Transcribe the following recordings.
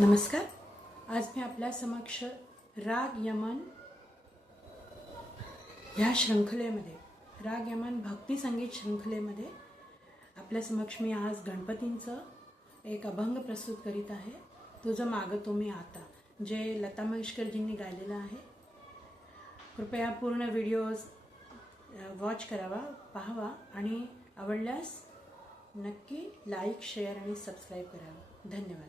नमस्कार. आज मी आपल्या समक्ष राग यमन ह्या शृंखलेमध्ये राग यमन भक्ती संगीत शृंखलेमध्ये आपल्या समक्ष मी आज गणपतींचं एक अभंग प्रस्तुत करीत आहे. तुझं मागतो मी आता जे लता मंगेशकरजींनी गायलेलं आहे. कृपया पूर्ण व्हिडिओज वॉच करावा पाहावा आणि आवडल्यास नक्की लाईक शेअर आणि सबस्क्राईब करावं. धन्यवाद.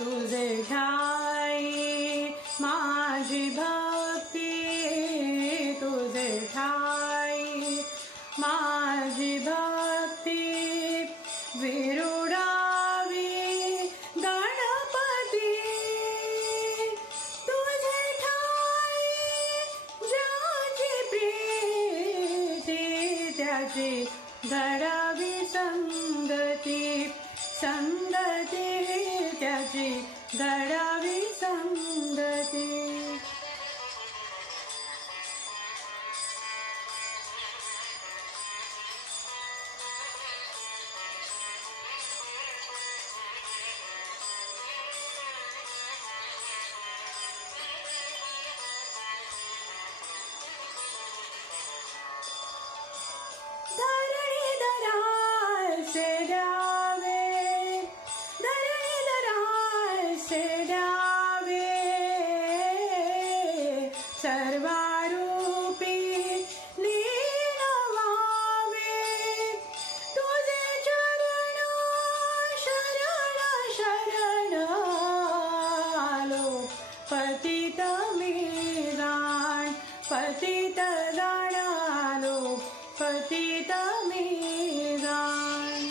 तुझे ठाई माझी भक्ती. तुझे ठाई माझी भक्ती. विरुडावी गणपती. तुझे ठाई ज्याची प्रीती त्याची घडावी संगती संग त्याची पतित मीराण पतित जाण पतित मीराण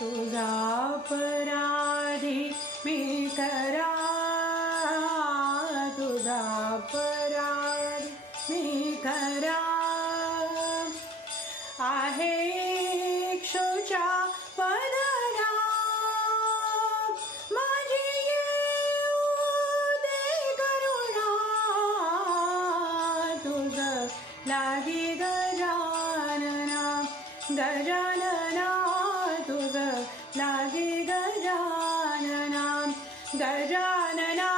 तुझा अपराधी मी करा मी आहे इक्षुच्या पदरा. माझी दे करुणा. तुझ लागी गजानना. गजानना तुझ लागी गजानना. गजानना